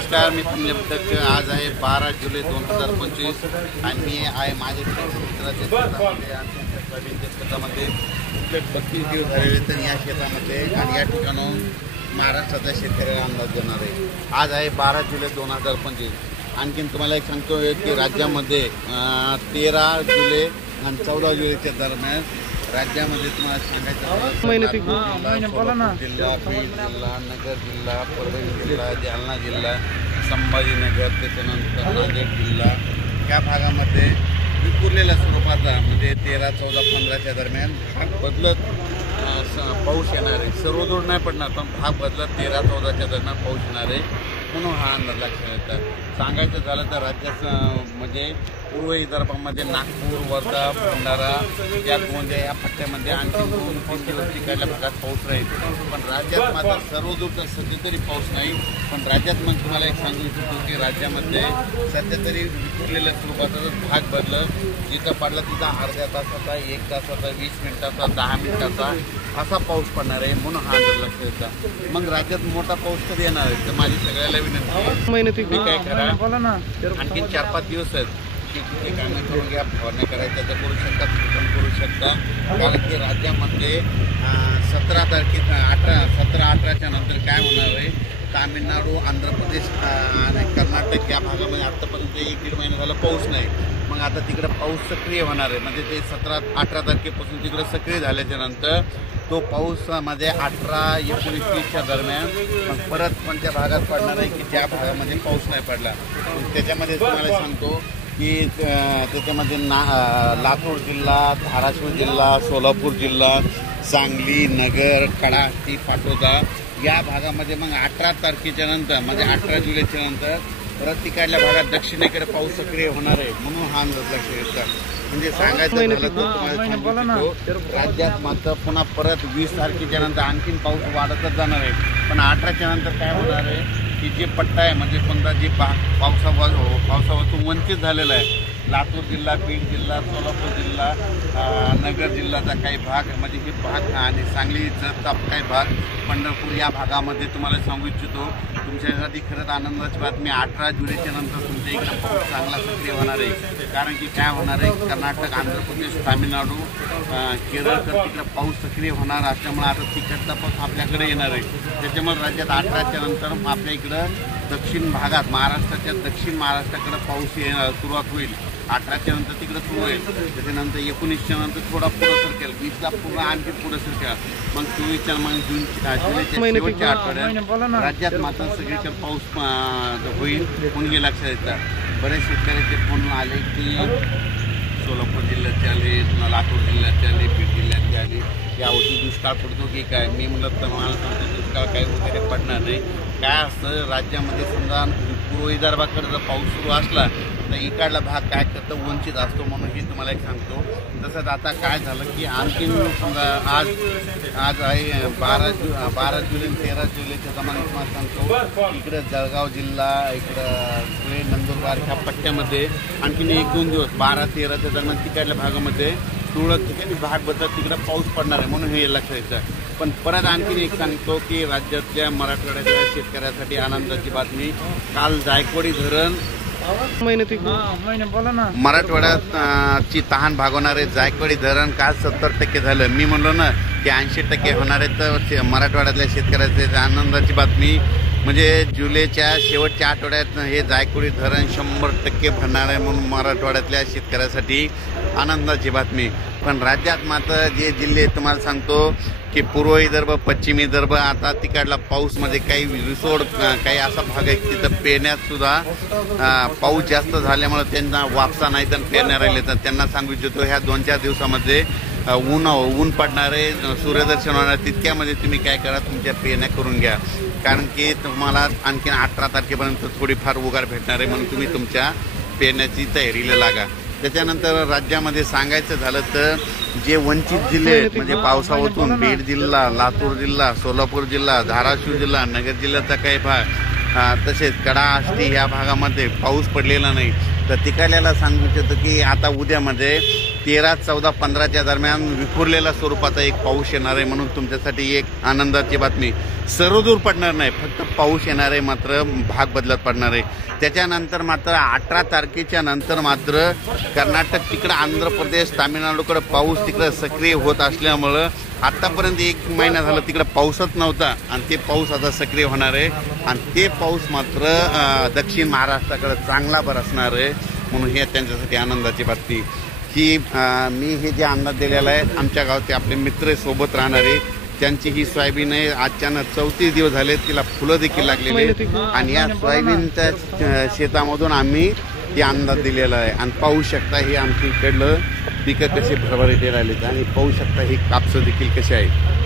नमस्कार, मी पुण्यभक्त. आज आहे 12 जुलै 2025 आणि मी आहे माझ्या मित्राच्या शेतामध्ये 32 दिवस झालेले. तर या शेतामध्ये आणि या ठिकाणाहून महाराष्ट्राच्या शेतकऱ्याला अंदाज देणार आहे. आज आहे 12 जुलै 2025. आणखीन तुम्हाला एक सांगतो की राज्यामध्ये 13 जुलै आणि 14 जुलैच्या दरम्यान राज्यामध्ये तुम्हाला सांगायचं जिल्हा, बीड जिल्हा, नगर जिल्हा, परभणी जिल्हा, जालना जिल्हा, संभाजीनगर, त्याच्यानंतर नांदेड जिल्हा या भागामध्ये विखुरलेल्या स्वरूपाचा म्हणजे 13, 14, 15च्या दरम्यान भाग बदलत पाऊस येणार आहे. सर्वदूर नाही पडणार, पण भाग बदलत 13, 14च्या दरम्यान पाऊस येणार आहे म्हणून हा अंदाज लक्षात येतात. सांगायचं झालं तर राज्यात म्हणजे पूर्व विदर्भामध्ये नागपूर, वर्धा, भंडारा या या पट्ट्यामध्ये आणखी 2-3 दिवस तिकडल्या भागात पाऊस राहील. पण राज्यात मात्र सर्वदूर तर सध्या तरी पाऊस नाही. पण राज्यात मग तुम्हाला एक सांगू इच्छितो की राज्यामध्ये सध्या तरी विखुरलेल्या स्वरूपाचा भाग बदलत जिथं पडला तिथं अर्ध्या तासाचा, 1 तासाचा, 20 मिनिटाचा, 10 मिनिटाचा असा पाऊस पडणार आहे म्हणून हा अंदाज लक्षात येतात. मग राज्यात मोठा पाऊस कधी येणार आहे तर माझी सगळ्याला विनंती मी काय करा आणखी 4-5 दिवस आहेत की किती कामं करून घ्या, फवारण्या करायच्या तर करू शकता, पण करू शकता. कारण की राज्यामध्ये 17-18च्या नंतर काय होणार आहे, तामिळनाडू, आंध्र प्रदेश आणि कर्नाटक या भागामध्ये आत्तापर्यंत 1-1.5 महिना झाला पाऊस नाही. मग आता तिकडं पाऊस सक्रिय होणार आहे. म्हणजे ते 17-18 तारखेपासून तिकडं सक्रिय झाल्याच्या नंतर तो पाऊस मध्ये 18, 19, 20च्या दरम्यान मग परत कोणत्या भागात पडणार आहे की ज्या भागामध्ये पाऊस नाही पडला. त्याच्यामध्ये तुम्हाला सांगतो की त्याच्यामध्ये लातूर जिल्हा, धाराशिव जिल्हा, सोलापूर जिल्हा, सांगली, नगर, कडाहट्टी, पाटोदा या भागामध्ये मग 18 तारखेच्या नंतर म्हणजे 18 जुलैच्या नंतर परत तिकडल्या भागात दक्षिणेकडे पाऊस सक्रिय होणार आहे म्हणून हा अंदाज लक्षात येतात. म्हणजे सांगायचं झालं तर तुम्हाला राज्यात मात्र पुन्हा परत 20 तारखेच्या नंतर आणखीन पाऊस वाढतच जाणार आहे. पण 18च्या नंतर काय होणार आहे की जे पट्टा आहे म्हणजे कोणता जे पावसापासून वंचित झालेला आहे, लातूर जिल्हा, बीड जिल्हा, सोलापूर जिल्हा, नगर जिल्ह्याचा काही भाग म्हणजे हे भाग आणि सांगली जतचा काही भाग, पंढरपूर या भागामध्ये तुम्हाला सांगू इच्छितो तुमच्यासाठी खरंच आनंदाची बातमी. 18 जुलैच्या नंतर तुमच्या इकडे पाऊस चांगला सक्रिय होणार आहे. कारण की काय होणार आहे, कर्नाटक, आंध्र प्रदेश, तामिळनाडू, केरळ तर तिकडे पाऊस सक्रिय होणार असल्यामुळे आता तिकडचा पाऊस आपल्याकडे येणार आहे. त्याच्यामुळे राज्यात 18च्या नंतर आपल्या इकडं दक्षिण भागात महाराष्ट्राच्या दक्षिण महाराष्ट्राकडे पाऊस येणार सुरुवात होईल. 18च्या नंतर तिकडे सुरू होईल. त्याच्यानंतर 19च्या नंतर थोडा पुढं सरकेल, 20ला पूर्ण आणखी पुढं सरकेल. मग 24च्या मग जुलैच्या शेवटच्या आठवड्यात राज्यात मात्र सगळीकडे पाऊस होईल म्हणून हे लक्षात येतात. बरेच शेतकऱ्याचे फोन आले की सोलापूर जिल्ह्याचे आले, लातूर जिल्ह्याचे आले, बीड जिल्ह्याचे आले, यावर्षी दुष्काळ पडतो की काय. मी म्हणलं तर मला सांगतो दुष्काळ काही वगैरे पडणार नाही. काय असतं राज्यामध्ये समजा पूर्व विदर्भाकडे जर पाऊस सुरू असला तर इकडला भाग काय करतं वंचित असतो म्हणून हे तुम्हाला एक सांगतो. तसंच आता काय झालं की आणखीन समजा आज आहे 12 जुलै 13 जुलैच्या दरम्यान तुम्हाला सांगतो इकडं जळगाव जिल्हा, इकडं धुळे, नंदुरबार ह्या पट्ट्यामध्ये आणखीन 1-2 दिवस 12-13च्या दरम्यान तिकडल्या भागामध्ये तुरळक ठिकाणी भाग बदलत तिकडं पाऊस पडणार आहे म्हणून हे लक्षात येतं. पण परत आणखीन एक सांगतो की राज्यातल्या मराठवाड्यातल्या शेतकऱ्यासाठी आनंदाची बातमी. काल जायकवाडी धरण मराठवाड्यात ची तहान भागवणारे जायकवाडी धरण काल 70% झालं. मी म्हणलो ना की 80% होणार आहे. तर मराठवाड्यातल्या शेतकऱ्याचे आनंदाची बातमी म्हणजे जुलैच्या शेवटच्या आठवड्यात हे जायकवाडी धरण 100% भरणार आहे म्हणून मराठवाड्यातल्या शेतकऱ्यासाठी आनंदाची बातमी. पण राज्यात मात्र जे जिल्हे तुम्हाला सांगतो की पूर्व विदर्भ, पश्चिम विदर्भ आता तिकडला पाऊस म्हणजे काही रिसोड काही असा भाग आहे तिथं पेरण्यात सुद्धा पाऊस जास्त झाल्यामुळे त्यांना वापसा नाही तर पेरण्या राहिले. तर त्यांना सांगू इच्छितो ह्या 2-4 दिवसामध्ये ऊन पडणार आहे, सूर्यदर्शन होणार, तितक्यामध्ये तुम्ही काय करा तुमच्या पेरण्या करून घ्या. कारण की तुम्हाला आणखीन 18 तारखेपर्यंत थोडीफार उगार भेटणार आहे म्हणून तुम्ही तुमच्या पेरण्याची तयारीला लागा. त्याच्यानंतर राज्यामध्ये सांगायचं झालं तर जे वंचित जिल्हे आहेत म्हणजे पावसावरून बीड जिल्हा, लातूर जिल्हा, सोलापूर जिल्हा, धाराशिव जिल्हा, नगर जिल्ह्याचा काही भाग तसेच कडाहट्टी ह्या भागामध्ये पाऊस पडलेला नाही. तर तिकडल्याला सांगू इच्छितो की आता उद्यामध्ये 13, 14, 15च्या दरम्यान विखुरलेल्या स्वरूपाचा एक पाऊस येणार आहे, म्हणून तुमच्यासाठी एक आनंदाची बातमी. सर्वदूर पडणार नाही, फक्त पाऊस येणार आहे, मात्र भाग बदलत पडणार आहे. त्याच्यानंतर मात्र 18 तारखेच्या नंतर मात्र कर्नाटक तिकडं, आंध्र प्रदेश, तामिळनाडूकडे पाऊस तिकडं सक्रिय होत असल्यामुळं आतापर्यंत 1 महिना झाला तिकडं पाऊसच नव्हता आणि ते पाऊस आता सक्रिय होणार आहे आणि ते पाऊस मात्र दक्षिण महाराष्ट्राकडे चांगला बरसणार आहे, म्हणून हे त्यांच्यासाठी आनंदाची बातमी. ही मी हे जे अंदाज दिलेला आहे, आमच्या गावाचे आपले मित्र सोबत राहणारे, त्यांची ही सोयाबीन आहे. आजच्यानं 34 दिवस झाले, तिला फुलं देखील लागलेली आणि या सोयाबीनच्या शेतामधून आम्ही हे अंदाज दिलेला आहे. आणि पाहू शकता हे आमच्या इकडलं पिकं कशी भरभराटी राहिलीत आणि पाहू शकता ही कापसं देखील कशी आहे.